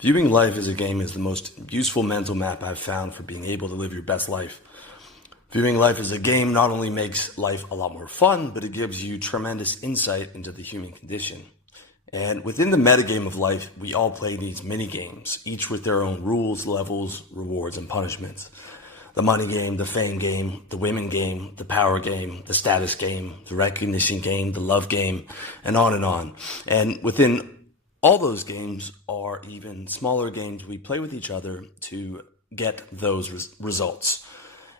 Viewing life as a game is the most useful mental map I've found for being able to live your best life. Viewing life as a game not only makes life a lot more fun, but it gives you tremendous insight into the human condition. And within the metagame of life, we all play these mini games, each with their own rules, levels, rewards, and punishments. The money game, the fame game, the women game, the power game, the status game, the recognition game, the love game, and on and on. And within all those games are even smaller games we play with each other to get those results.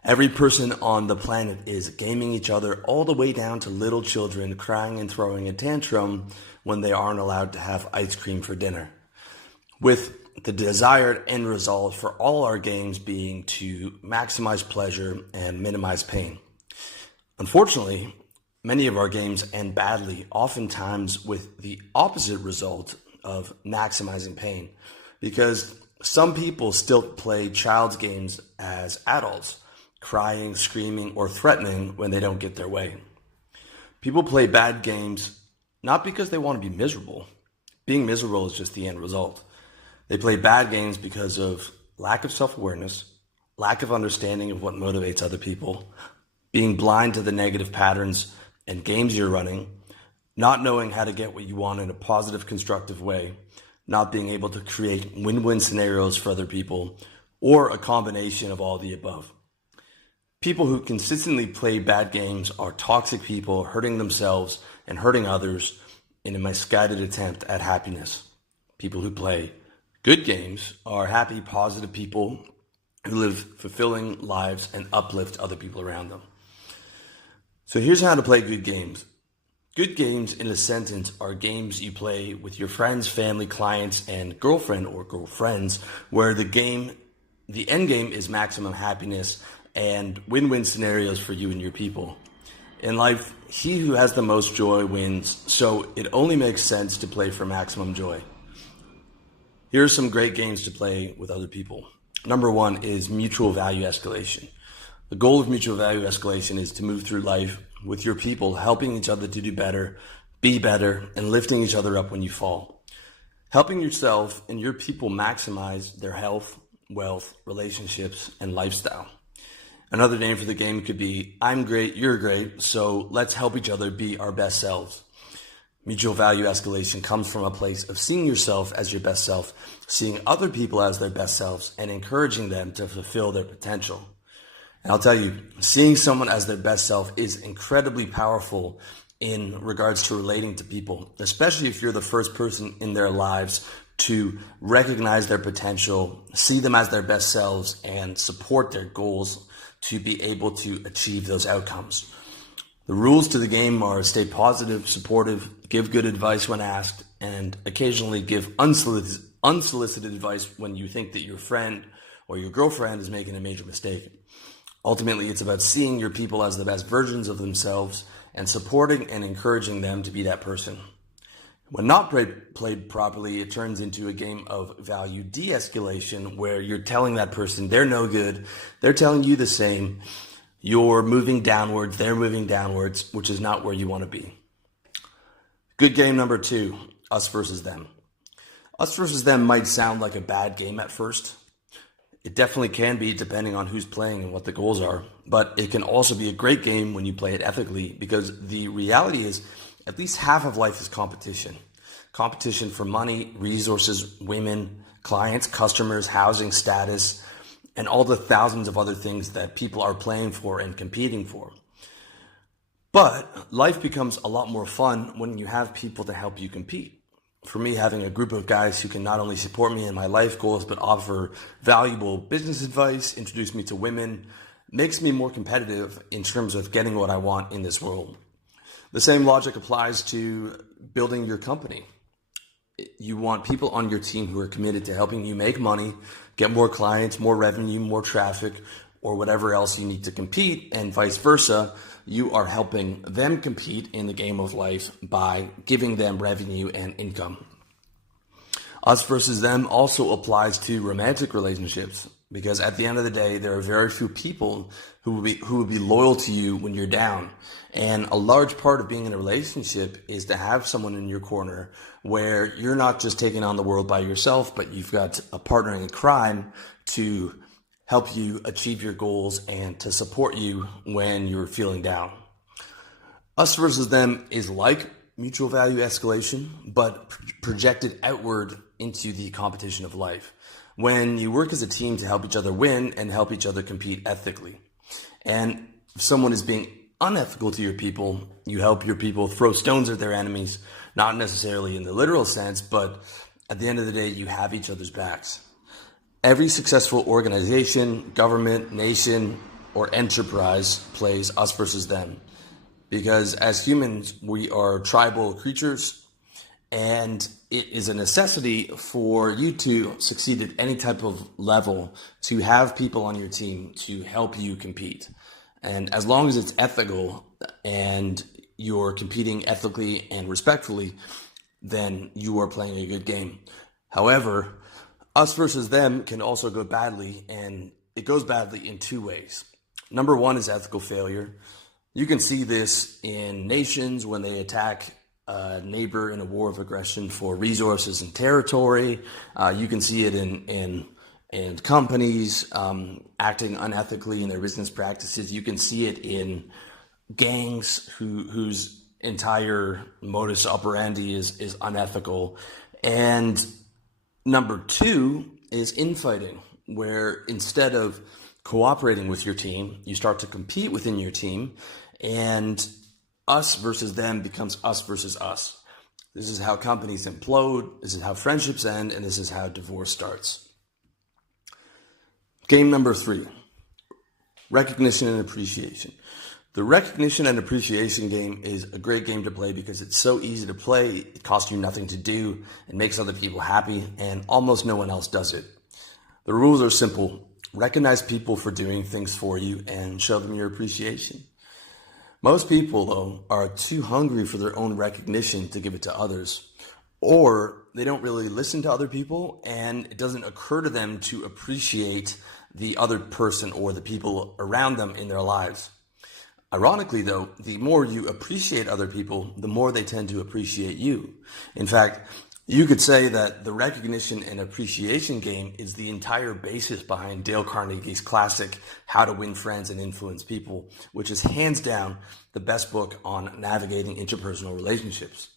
Every person on the planet is gaming each other, all the way down to little children crying and throwing a tantrum when they aren't allowed to have ice cream for dinner, with the desired end result for all our games being to maximize pleasure and minimize pain. Unfortunately, many of our games end badly, oftentimes with the opposite result of maximizing pain, because some people still play child's games as adults, crying, screaming, or threatening when they don't get their way. People play bad games not because they want to be miserable. Being miserable is just the end result. They play bad games because of lack of self-awareness, lack of understanding of what motivates other people, being blind to the negative patterns and games you're running, not knowing how to get what you want in a positive, constructive way, not being able to create win-win scenarios for other people, or a combination of all the above. People who consistently play bad games are toxic people hurting themselves and hurting others in a misguided attempt at happiness. People who play good games are happy, positive people who live fulfilling lives and uplift other people around them. So here's how to play good games. Good games, in a sentence, are games you play with your friends, family, clients, and girlfriend or girlfriends, where the end game is maximum happiness and win-win scenarios for you and your people. In life, he who has the most joy wins, so it only makes sense to play for maximum joy. Here are some great games to play with other people. Number one is mutual value escalation. The goal of mutual value escalation is to move through life with your people, helping each other to do better, be better, and lifting each other up when you fall. Helping yourself and your people maximize their health, wealth, relationships, and lifestyle. Another name for the game could be, I'm great, you're great, so let's help each other be our best selves. Mutual value escalation comes from a place of seeing yourself as your best self, seeing other people as their best selves, and encouraging them to fulfill their potential. And I'll tell you, seeing someone as their best self is incredibly powerful in regards to relating to people, especially if you're the first person in their lives to recognize their potential, see them as their best selves, and support their goals to be able to achieve those outcomes. The rules to the game are stay positive, supportive, give good advice when asked, and occasionally give unsolicited advice when you think that your friend or your girlfriend is making a major mistake. Ultimately, it's about seeing your people as the best versions of themselves and supporting and encouraging them to be that person. When not played properly, it turns into a game of value de-escalation where you're telling that person they're no good, they're telling you the same, you're moving downwards, they're moving downwards, which is not where you want to be. Good game number two, us versus them. Us versus them might sound like a bad game at first. It definitely can be, depending on who's playing and what the goals are, but it can also be a great game when you play it ethically, because the reality is at least half of life is competition. Competition for money, resources, women, clients, customers, housing, status, and all the thousands of other things that people are playing for and competing for. But life becomes a lot more fun when you have people to help you compete. For me, having a group of guys who can not only support me in my life goals, but offer valuable business advice, introduce me to women, makes me more competitive in terms of getting what I want in this world. The same logic applies to building your company. You want people on your team who are committed to helping you make money, get more clients, more revenue, more traffic, or whatever else you need to compete, and vice versa. You are helping them compete in the game of life by giving them revenue and income. Us versus them also applies to romantic relationships, because at the end of the day, there are very few people who will be loyal to you when you're down. And a large part of being in a relationship is to have someone in your corner where you're not just taking on the world by yourself, but you've got a partner in crime to help you achieve your goals and to support you when you're feeling down. Us versus them is like mutual value escalation, but projected outward into the competition of life, when you work as a team to help each other win and help each other compete ethically. And if someone is being unethical to your people, you help your people throw stones at their enemies, not necessarily in the literal sense, but at the end of the day, you have each other's backs. Every successful organization, government, nation, or enterprise plays us versus them, because as humans, we are tribal creatures, and it is a necessity for you to succeed at any type of level to have people on your team to help you compete. And as long as it's ethical and you're competing ethically and respectfully, then you are playing a good game. However, us versus them can also go badly, and it goes badly in two ways. Number one is ethical failure. You can see this in nations when they attack a neighbor in a war of aggression for resources and territory. You can see it in companies acting unethically in their business practices. You can see it in gangs whose entire modus operandi is unethical. And number two is infighting, where instead of cooperating with your team, you start to compete within your team, and us versus them becomes us versus us. This is how companies implode, this is how friendships end, and this is how divorce starts. Game number 3, recognition and appreciation. The recognition and appreciation game is a great game to play because it's so easy to play, it costs you nothing to do, it makes other people happy, and almost no one else does it. The rules are simple. Recognize people for doing things for you and show them your appreciation. Most people, though, are too hungry for their own recognition to give it to others, or they don't really listen to other people, and it doesn't occur to them to appreciate the other person or the people around them in their lives. Ironically, though, the more you appreciate other people, the more they tend to appreciate you. In fact, you could say that the recognition and appreciation game is the entire basis behind Dale Carnegie's classic How to Win Friends and Influence People, which is hands down the best book on navigating interpersonal relationships.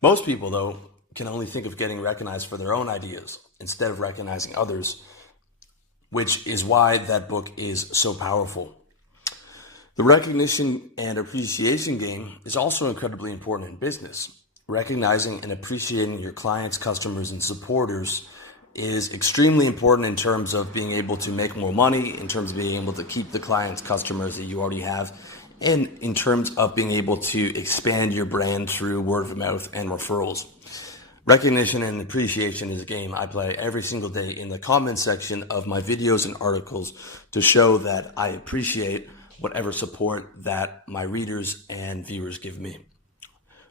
Most people, though, can only think of getting recognized for their own ideas instead of recognizing others, which is why that book is so powerful. The recognition and appreciation game is also incredibly important in business. Recognizing and appreciating your clients, customers, and supporters is extremely important in terms of being able to make more money, in terms of being able to keep the clients, customers that you already have, and in terms of being able to expand your brand through word of mouth and referrals. Recognition and appreciation is a game I play every single day in the comments section of my videos and articles to show that I appreciate whatever support that my readers and viewers give me.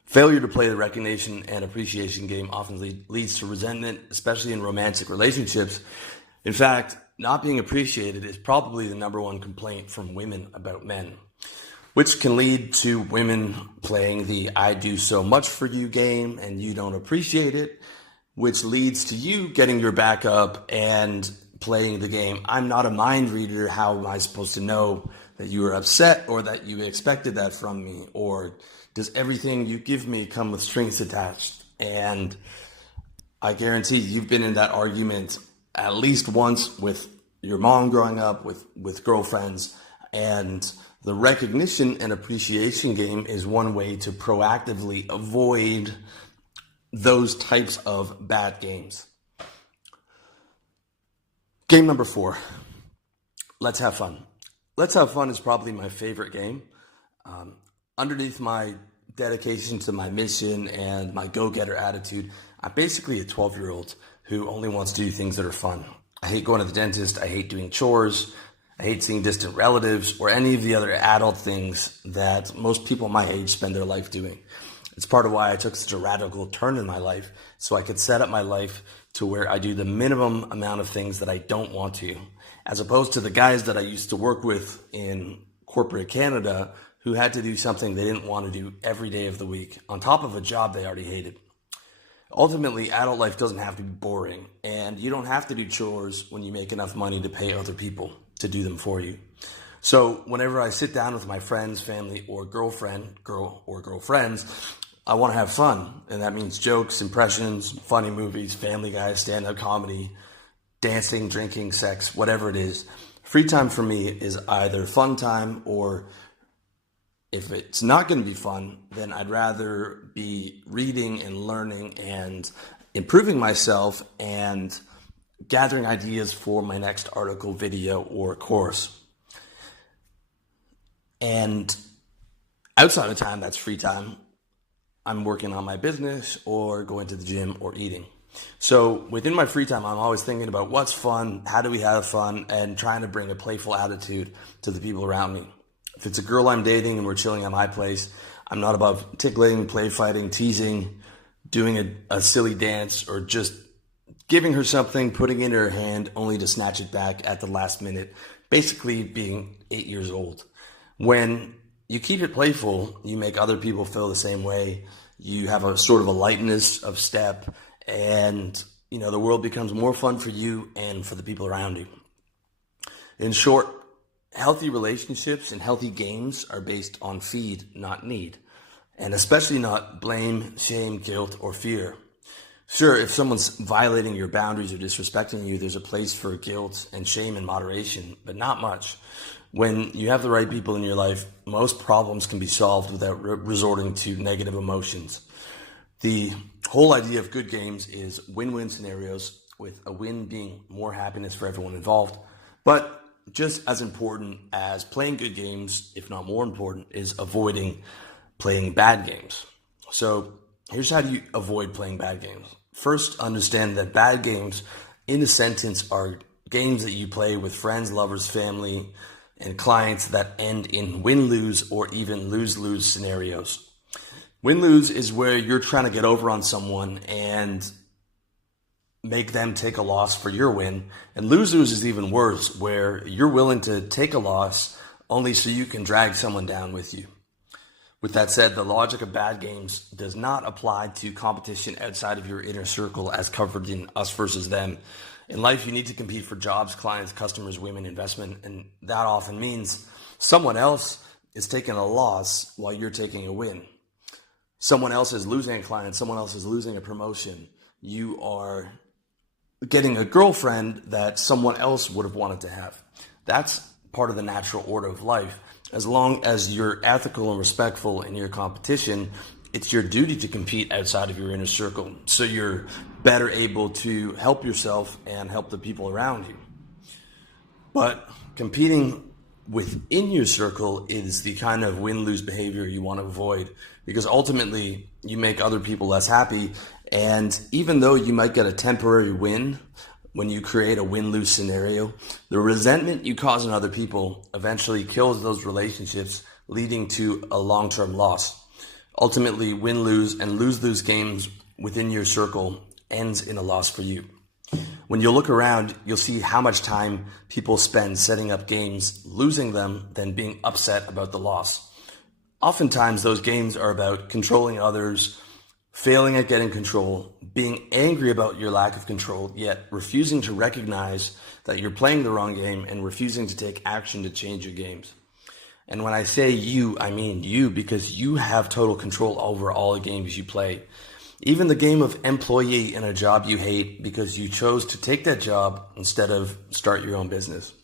Failure to play the recognition and appreciation game often leads to resentment, especially in romantic relationships. In fact, not being appreciated is probably the number one complaint from women about men, which can lead to women playing the I do so much for you game and you don't appreciate it, which leads to you getting your back up and playing the game. I'm not a mind reader. How am I supposed to know that you were upset or that you expected that from me? Or does everything you give me come with strings attached? And I guarantee you've been in that argument at least once with your mom growing up, with girlfriends. And the recognition and appreciation game is one way to proactively avoid those types of bad games. Game number 4, let's have fun. Let's have fun is probably my favorite game. Underneath my dedication to my mission and my go-getter attitude, I'm basically a 12-year-old who only wants to do things that are fun. I hate going to the dentist. I hate doing chores. I hate seeing distant relatives or any of the other adult things that most people my age spend their life doing. It's part of why I took such a radical turn in my life, so I could set up my life to where I do the minimum amount of things that I don't want to, as opposed to the guys that I used to work with in corporate Canada who had to do something they didn't want to do every day of the week on top of a job they already hated. Ultimately, adult life doesn't have to be boring, and you don't have to do chores when you make enough money to pay other people to do them for you. So whenever I sit down with my friends, family, or girlfriends, I want to have fun. And that means jokes, impressions, funny movies, Family Guy, stand-up comedy, dancing, drinking, sex, whatever it is. Free time for me is either fun time, or if it's not going to be fun, then I'd rather be reading and learning and improving myself and gathering ideas for my next article, video, or course. And outside of time, that's free time. I'm working on my business or going to the gym or eating. So within my free time, I'm always thinking about what's fun, how do we have fun, and trying to bring a playful attitude to the people around me. If it's a girl I'm dating and we're chilling at my place, I'm not above tickling, play fighting, teasing, doing a silly dance, or just giving her something, putting it in her hand only to snatch it back at the last minute, basically being 8 years old. When you keep it playful, you make other people feel the same way. You have a sort of a lightness of step, and the world becomes more fun for you and for the people around you. In short, healthy relationships and healthy games are based on feed, not need, and especially not blame, shame, guilt, or fear. Sure, if someone's violating your boundaries or disrespecting you, there's a place for guilt and shame in moderation, but not much. When you have the right people in your life, most problems can be solved without resorting to negative emotions. The whole idea of good games is win-win scenarios, with a win being more happiness for everyone involved. But just as important as playing good games, if not more important, is avoiding playing bad games. So here's how you avoid playing bad games. First, understand that bad games, in a sentence, are games that you play with friends, lovers, family, and clients that end in win-lose or even lose-lose scenarios. Win-lose is where you're trying to get over on someone and make them take a loss for your win. And lose-lose is even worse, where you're willing to take a loss only so you can drag someone down with you. With that said, the logic of bad games does not apply to competition outside of your inner circle as covered in Us versus Them. In life, you need to compete for jobs, clients, customers, women, investment, and that often means someone else is taking a loss while you're taking a win. Someone else is losing a client, someone else is losing a promotion. You are getting a girlfriend that someone else would have wanted to have. That's part of the natural order of life. As long as you're ethical and respectful in your competition, it's your duty to compete outside of your inner circle, so you're better able to help yourself and help the people around you. But competing within your circle is the kind of win-lose behavior you want to avoid, because ultimately you make other people less happy. And even though you might get a temporary win when you create a win-lose scenario, the resentment you cause in other people eventually kills those relationships, leading to a long-term loss. Ultimately, win-lose and lose-lose games within your circle ends in a loss for you. When you look around, you'll see how much time people spend setting up games, losing them, then being upset about the loss. Oftentimes, those games are about controlling others, failing at getting control, being angry about your lack of control, yet refusing to recognize that you're playing the wrong game and refusing to take action to change your games. And when I say you, I mean you, because you have total control over all the games you play. Even the game of employee in a job you hate because you chose to take that job instead of start your own business.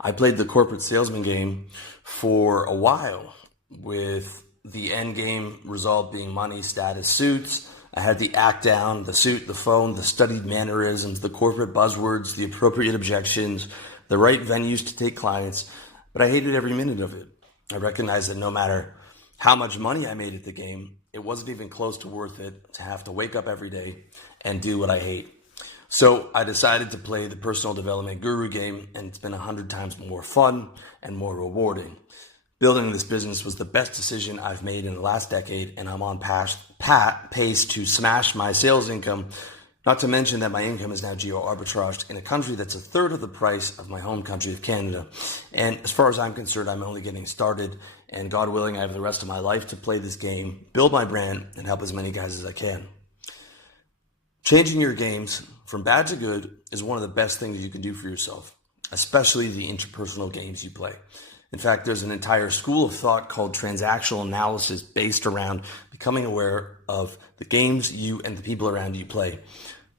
I played the corporate salesman game for a while, with the end game result being money, status, suits. I had the act down, the suit, the phone, the studied mannerisms, the corporate buzzwords, the appropriate objections, the right venues to take clients, but I hated every minute of it. I recognized that no matter how much money I made at the game, it wasn't even close to worth it to have to wake up every day and do what I hate. So I decided to play the personal development guru game, and it's been 100 times more fun and more rewarding. Building this business was the best decision I've made in the last decade, and I'm on pace to smash my sales income, not to mention that my income is now geo-arbitraged in a country that's a third of the price of my home country of Canada. And as far as I'm concerned, I'm only getting started, and God willing, I have the rest of my life to play this game, build my brand, and help as many guys as I can. Changing your games from bad to good is one of the best things you can do for yourself, especially the interpersonal games you play. In fact, there's an entire school of thought called transactional analysis based around becoming aware of the games you and the people around you play.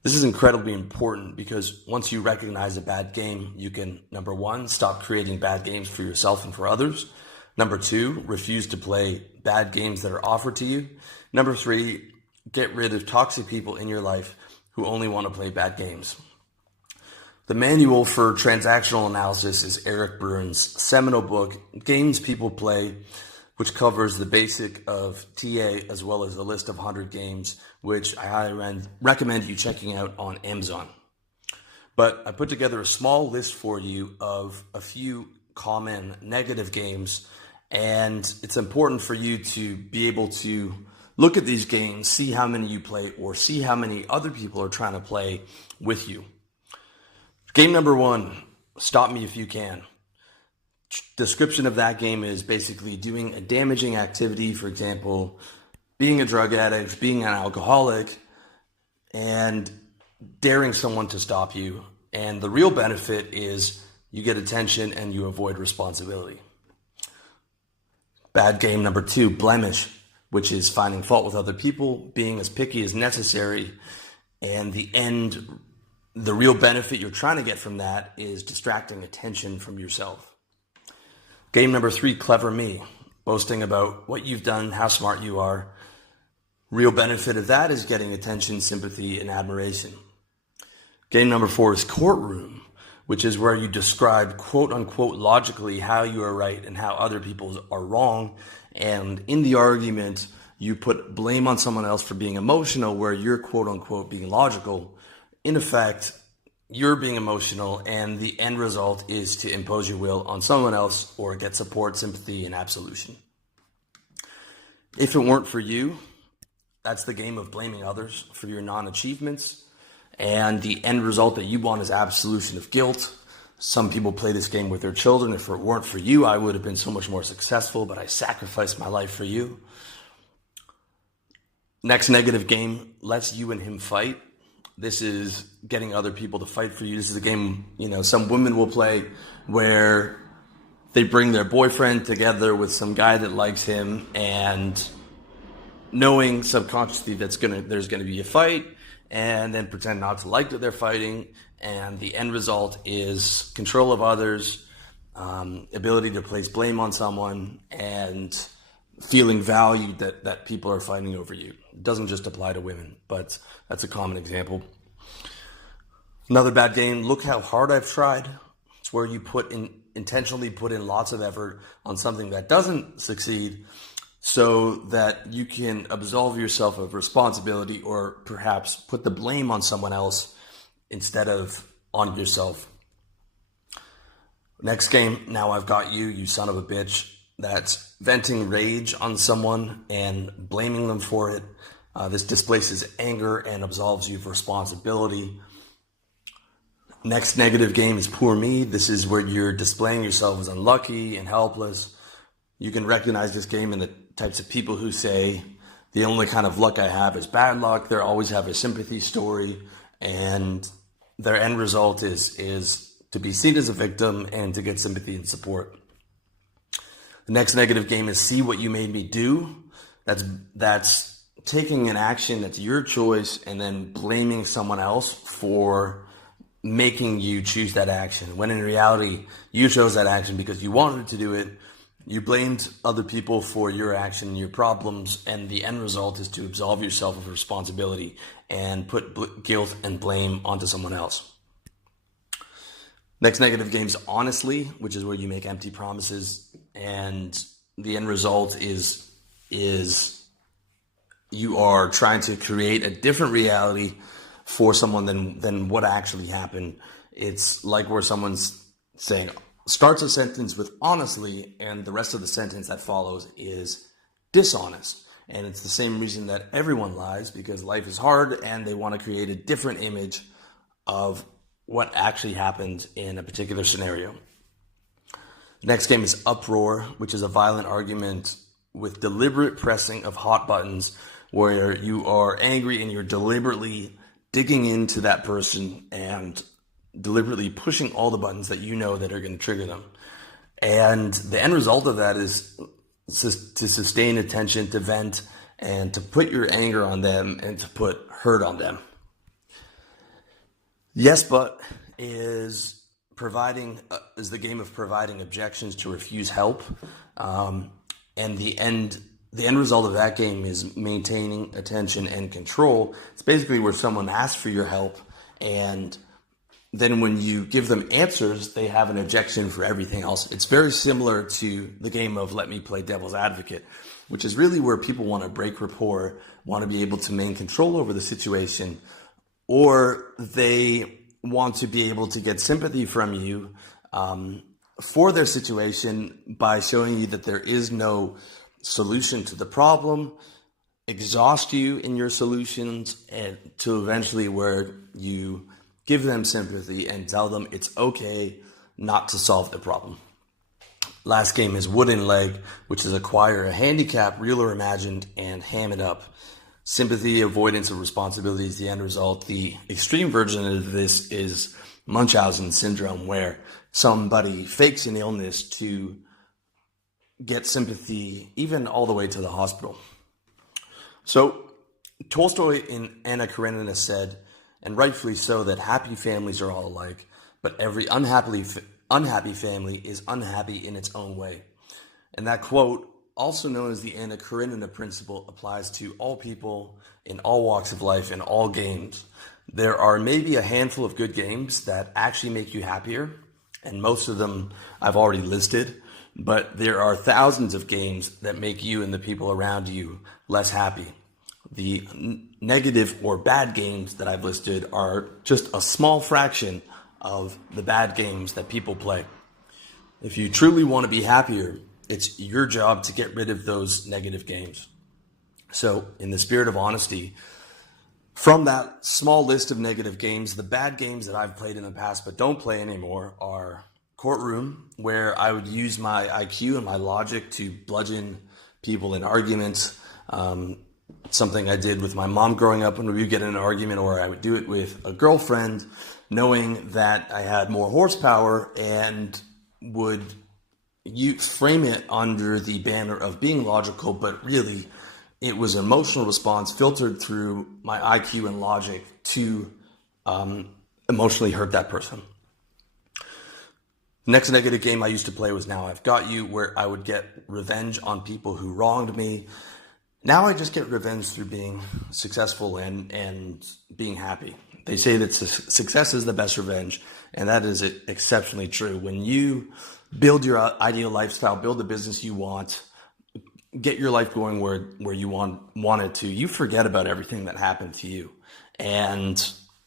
This is incredibly important because once you recognize a bad game, you can, number one, stop creating bad games for yourself and for others. Number two, refuse to play bad games that are offered to you. Number three, get rid of toxic people in your life who only want to play bad games. The manual for transactional analysis is Eric Byrne's seminal book, Games People Play, which covers the basic of TA as well as a list of 100 games, which I highly recommend you checking out on Amazon. But I put together a small list for you of a few common negative games, and it's important for you to be able to look at these games, see how many you play, or see how many other people are trying to play with you. Game number one, Stop Me If You Can. Description of that game is basically doing a damaging activity, for example, being a drug addict, being an alcoholic, and daring someone to stop you. And the real benefit is you get attention and you avoid responsibility. Bad game number two, Blemish, which is finding fault with other people, being as picky as necessary, and the real benefit you're trying to get from that is distracting attention from yourself. Game number three, Clever Me, boasting about what you've done, how smart you are. Real benefit of that is getting attention, sympathy, and admiration. Game number four is Courtroom, which is where you describe quote unquote logically how you are right and how other people are wrong. And in the argument, you put blame on someone else for being emotional where you're quote unquote being logical. In effect, you're being emotional, and the end result is to impose your will on someone else or get support, sympathy, and absolution. If it weren't for you, that's the game of blaming others for your non-achievements, and the end result that you want is absolution of guilt. Some people play this game with their children. If it weren't for you, I would have been so much more successful, but I sacrificed my life for you. Next negative game, Let's You and Him Fight. This is getting other people to fight for you. This is a game, some women will play where they bring their boyfriend together with some guy that likes him, and knowing subconsciously there's going to be a fight, and then pretend not to like that they're fighting, and the end result is control of others, ability to place blame on someone, and feeling valued that people are fighting over you. It doesn't just apply to women, but that's a common example. Another bad game, Look How Hard I've Tried. It's where you intentionally put in lots of effort on something that doesn't succeed so that you can absolve yourself of responsibility or perhaps put the blame on someone else instead of on yourself. Next game, Now I've Got You, You Son of a Bitch. That's venting rage on someone and blaming them for it. This displaces anger and absolves you of responsibility. Next negative game is Poor Me. This is where you're displaying yourself as unlucky and helpless. You can recognize this game in the types of people who say, the only kind of luck I have is bad luck. They always have a sympathy story, and their end result is to be seen as a victim and to get sympathy and support. The next negative game is See What You Made Me Do. That's taking an action that's your choice and then blaming someone else for making you choose that action, when in reality, you chose that action because you wanted to do it. You blamed other people for your action, your problems, and the end result is to absolve yourself of responsibility and put guilt and blame onto someone else. Next negative game is Honestly, which is where you make empty promises, and the end result is you are trying to create a different reality for someone than what actually happened. It's like where someone's saying, starts a sentence with honestly, and the rest of the sentence that follows is dishonest. And it's the same reason that everyone lies, because life is hard and they want to create a different image of what actually happened in a particular scenario. The next game is Uproar, which is a violent argument with deliberate pressing of hot buttons where you are angry and you're deliberately digging into that person and deliberately pushing all the buttons that you know that are going to trigger them. And the end result of that is to sustain attention, to vent, and to put your anger on them and to put hurt on them. Yes, but is the game of providing objections to refuse help, and the end result of that game is maintaining attention and control. It's basically where someone asks for your help, and then when you give them answers, they have an objection for everything else. It's very similar to the game of Let Me Play Devil's Advocate, which is really where people want to break rapport, want to be able to maintain control over the situation, or they want to be able to get sympathy from you for their situation by showing you that there is no solution to the problem, exhaust you in your solutions, and to eventually where you give them sympathy and tell them it's okay not to solve the problem. Last game is Wooden Leg, which is acquire a handicap, real or imagined, and ham it up. Sympathy, avoidance of responsibility is the end result. The extreme version of this is Munchausen syndrome, where somebody fakes an illness to get sympathy, even all the way to the hospital. So Tolstoy in Anna Karenina said, and rightfully so, that happy families are all alike, but every unhappy family is unhappy in its own way. And that quote, also known as the Anna Karenina principle, applies to all people in all walks of life and all games. There are maybe a handful of good games that actually make you happier, and most of them I've already listed, but there are thousands of games that make you and the people around you less happy. The negative or bad games that I've listed are just a small fraction of the bad games that people play. If you truly want to be happier, it's your job to get rid of those negative games. So, in the spirit of honesty, from that small list of negative games, the bad games that I've played in the past but don't play anymore are Courtroom, where I would use my IQ and my logic to bludgeon people in arguments. Something I did with my mom growing up when we would get in an argument, or I would do it with a girlfriend, knowing that I had more horsepower, and would frame it under the banner of being logical, but really it was an emotional response filtered through my IQ and logic to emotionally hurt that person. The next negative game I used to play was Now I've Got You, where I would get revenge on people who wronged me. Now I just get revenge through being successful and being happy. They say that success is the best revenge, and that is exceptionally true. When you build your ideal lifestyle, build the business you want, get your life going where you want it to, you forget about everything that happened to you. And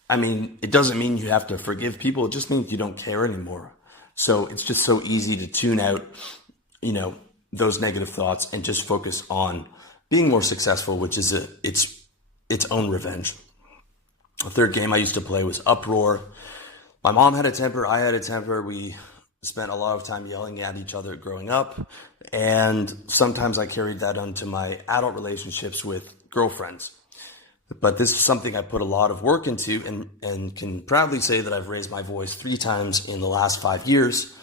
I mean, it doesn't mean you have to forgive people. It just means you don't care anymore. So it's just so easy to tune out, those negative thoughts and just focus on being more successful, which is its own revenge. The third game I used to play was Uproar. My mom had a temper, I had a temper. We spent a lot of time yelling at each other growing up, and sometimes I carried that onto my adult relationships with girlfriends. But this is something I put a lot of work into, and can proudly say that I've raised my voice 3 times in the last 5 years,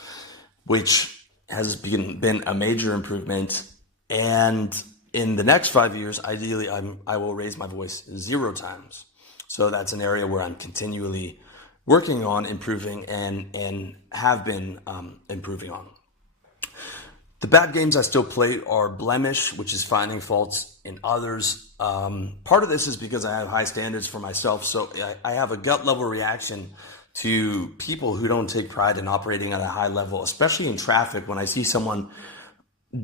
which has been a major improvement. And in the next 5 years, ideally, I will raise my voice 0 times. So that's an area where I'm continually working on improving and have been improving on. The bad games I still play are Blemish, which is finding faults in others. Part of this is because I have high standards for myself, so I have a gut level reaction to people who don't take pride in operating at a high level, especially in traffic. When I see someone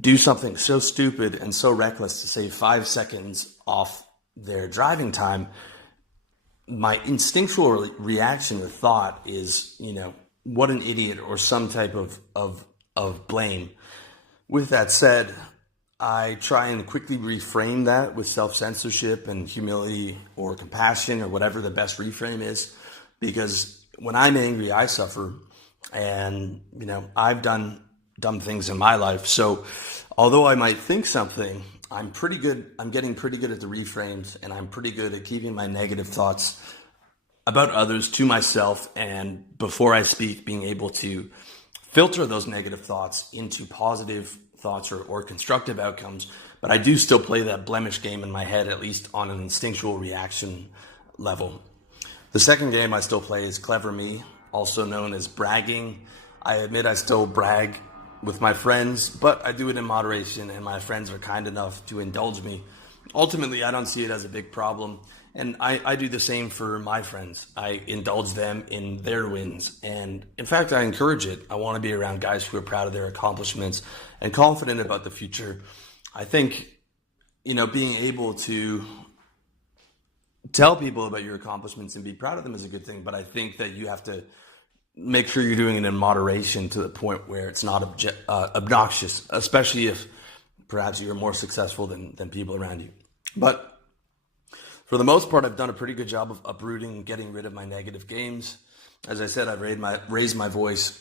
do something so stupid and so reckless to save 5 seconds off their driving time, my instinctual reaction or thought is, what an idiot, or some type of blame. With that said, I try and quickly reframe that with self-censorship and humility or compassion or whatever the best reframe is. Because when I'm angry, I suffer. And, I've done dumb things in my life. So although I might think something, I'm getting pretty good at the reframes, and I'm pretty good at keeping my negative thoughts about others to myself. And before I speak, being able to filter those negative thoughts into positive thoughts or constructive outcomes. But I do still play that blemish game in my head, at least on an instinctual reaction level. The second game I still play is Clever Me, also known as bragging. I admit I still brag with my friends, but I do it in moderation, and my friends are kind enough to indulge me. Ultimately, I don't see it as a big problem, and I do the same for my friends. I indulge them in their wins, and in fact, I encourage it. I want to be around guys who are proud of their accomplishments and confident about the future. I think, being able to tell people about your accomplishments and be proud of them is a good thing, but I think that you have to make sure you're doing it in moderation to the point where it's not obnoxious, especially if perhaps you're more successful than people around you. But for the most part, I've done a pretty good job of uprooting and getting rid of my negative games. As I said, I've raised my voice,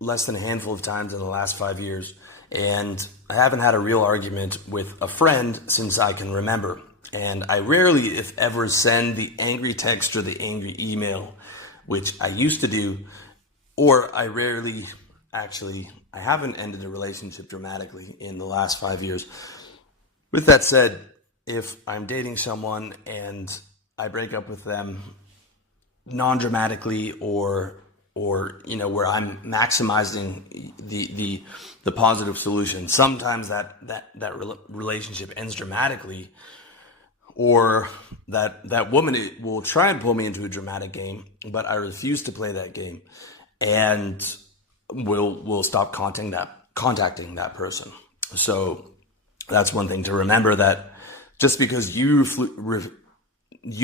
less than a handful of times in the last 5 years. And I haven't had a real argument with a friend since I can remember. And I rarely, if ever, send the angry text or the angry email, which I used to do, or I haven't ended a relationship dramatically in the last 5 years. With that said, if I'm dating someone and I break up with them non-dramatically or where I'm maximizing the positive solution, sometimes that relationship ends dramatically, or that woman will try and pull me into a dramatic game, but I refuse to play that game, and will stop contacting that person. So that's one thing to remember, that just because you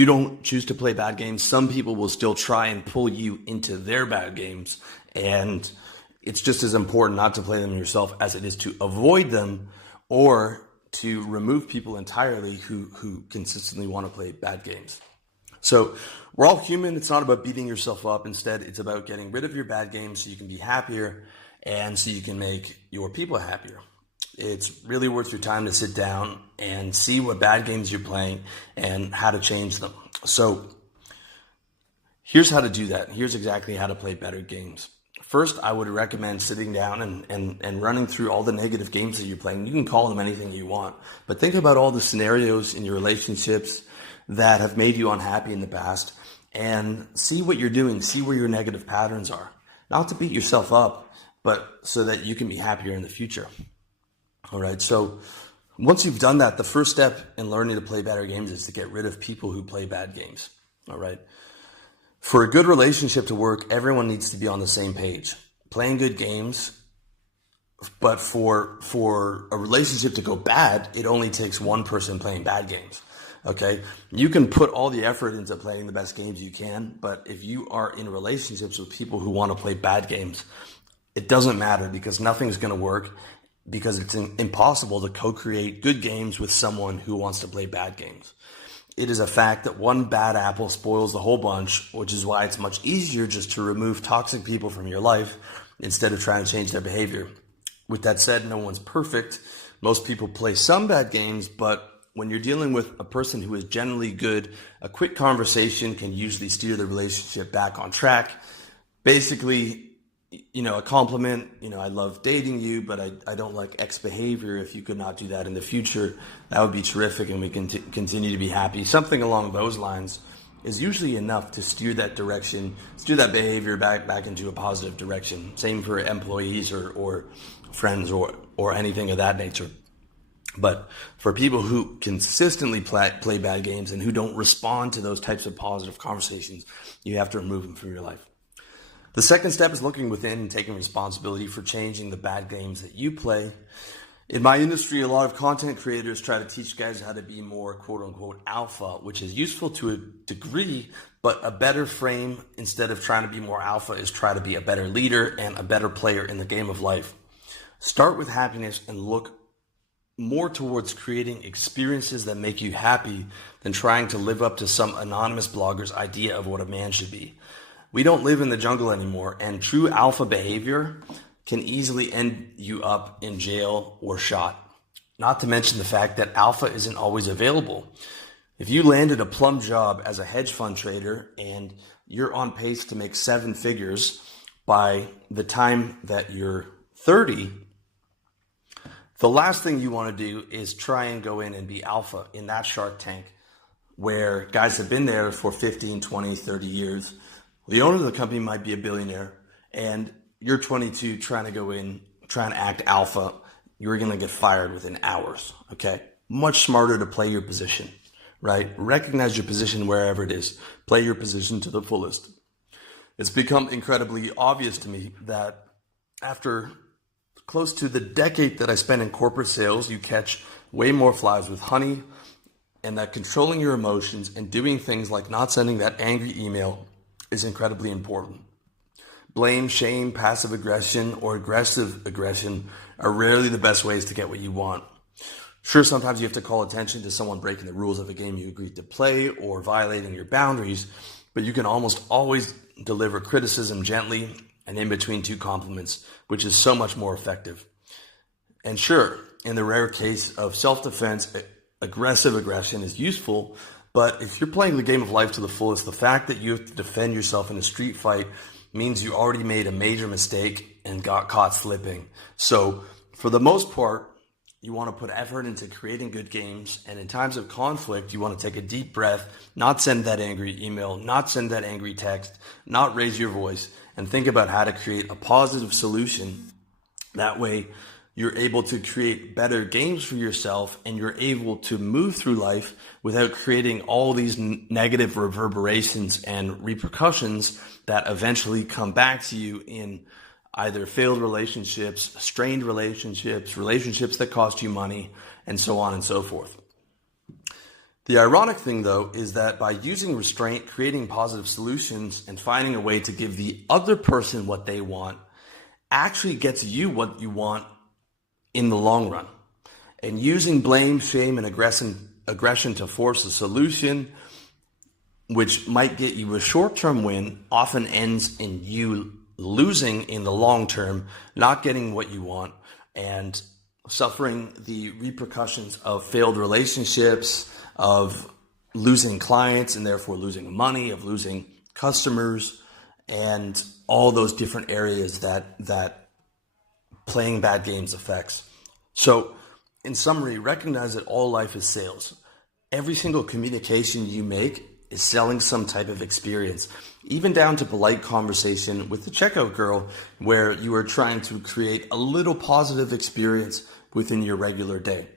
don't choose to play bad games, some people will still try and pull you into their bad games, and it's just as important not to play them yourself as it is to avoid them, or to remove people entirely who consistently want to play bad games. So we're all human. It's not about beating yourself up. Instead, it's about getting rid of your bad games so you can be happier and so you can make your people happier. It's really worth your time to sit down and see what bad games you're playing and how to change them. So here's how to do that. Here's exactly how to play better games. First, I would recommend sitting down and running through all the negative games that you're playing. You can call them anything you want, but think about all the scenarios in your relationships that have made you unhappy in the past, and see what you're doing, see where your negative patterns are. Not to beat yourself up, but so that you can be happier in the future. All right, so once you've done that, the first step in learning to play better games is to get rid of people who play bad games. All right. For a good relationship to work, everyone needs to be on the same page. Playing good games, but for a relationship to go bad, it only takes one person playing bad games. Okay? You can put all the effort into playing the best games you can, but if you are in relationships with people who want to play bad games, it doesn't matter, because nothing's going to work, because it's impossible to co-create good games with someone who wants to play bad games. It is a fact that one bad apple spoils the whole bunch, which is why it's much easier just to remove toxic people from your life instead of trying to change their behavior. With that said, no one's perfect. Most people play some bad games, but when you're dealing with a person who is generally good, a quick conversation can usually steer the relationship back on track. Basically, a compliment, I love dating you, but I don't like X behavior. If you could not do that in the future, that would be terrific, and we can continue to be happy. Something along those lines is usually enough to steer that behavior back into a positive direction. Same for employees or friends or anything of that nature. But for people who consistently play bad games and who don't respond to those types of positive conversations, you have to remove them from your life. The second step is looking within and taking responsibility for changing the bad games that you play. In my industry, a lot of content creators try to teach guys how to be more quote unquote alpha, which is useful to a degree, but a better frame instead of trying to be more alpha is try to be a better leader and a better player in the game of life. Start with happiness and look more towards creating experiences that make you happy than trying to live up to some anonymous blogger's idea of what a man should be. We don't live in the jungle anymore, and true alpha behavior can easily end you up in jail or shot. Not to mention the fact that alpha isn't always available. If you landed a plum job as a hedge fund trader and you're on pace to make 7 figures by the time that you're 30, the last thing you want to do is try and go in and be alpha in that Shark Tank where guys have been there for 15, 20, 30 years. The owner of the company might be a billionaire and you're 22 trying to go in, trying to act alpha. You're going to get fired within hours, okay? Much smarter to play your position, right? Recognize your position wherever it is. Play your position to the fullest. It's become incredibly obvious to me that after close to the decade that I spent in corporate sales, you catch way more flies with honey, and that controlling your emotions and doing things like not sending that angry email is incredibly important. Blame, shame, passive aggression, or aggressive aggression are rarely the best ways to get what you want. Sure, sometimes you have to call attention to someone breaking the rules of a game you agreed to play or violating your boundaries, but you can almost always deliver criticism gently and in between 2 compliments, which is so much more effective. And sure, in the rare case of self-defense, aggressive aggression is useful, but if you're playing the game of life to the fullest, the fact that you have to defend yourself in a street fight means you already made a major mistake and got caught slipping. So for the most part, you want to put effort into creating good games, and in times of conflict, you want to take a deep breath, not send that angry email, not send that angry text, not raise your voice, and think about how to create a positive solution. That way, you're able to create better games for yourself, and you're able to move through life without creating all these negative reverberations and repercussions that eventually come back to you in either failed relationships, strained relationships, relationships that cost you money, and so on and so forth. The ironic thing, though, is that by using restraint, creating positive solutions, and finding a way to give the other person what they want actually gets you what you want in the long run. And using blame, shame, and aggression to force a solution, which might get you a short-term win, often ends in you losing in the long term, not getting what you want, and suffering the repercussions of failed relationships, of losing clients and therefore losing money, of losing customers, and all those different areas that playing bad games affects. So in summary, recognize that all life is sales. Every single communication you make is selling some type of experience, even down to polite conversation with the checkout girl, where you are trying to create a little positive experience within your regular day.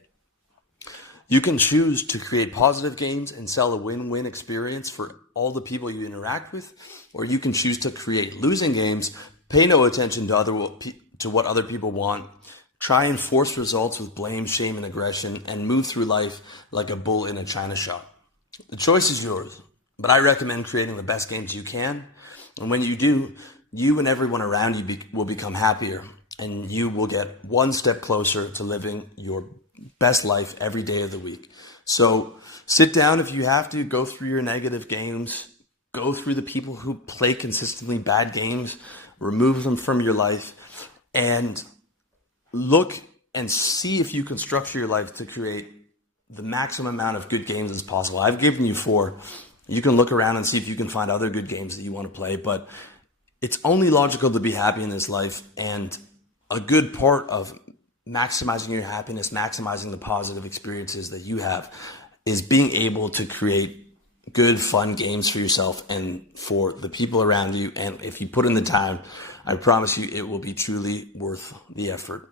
You can choose to create positive games and sell a win-win experience for all the people you interact with, or you can choose to create losing games, pay no attention to what other people want, try and force results with blame, shame, and aggression, and move through life like a bull in a china shop. The choice is yours, but I recommend creating the best games you can. And when you do, you and everyone around you will become happier, and you will get one step closer to living your best life every day of the week. So sit down if you have to, go through your negative games, go through the people who play consistently bad games, remove them from your life, and look and see if you can structure your life to create the maximum amount of good games as possible. I've given you 4. You can look around and see if you can find other good games that you want to play, but it's only logical to be happy in this life, and a good part of maximizing your happiness, maximizing the positive experiences that you have, is being able to create good, fun games for yourself and for the people around you. And if you put in the time, I promise you it will be truly worth the effort.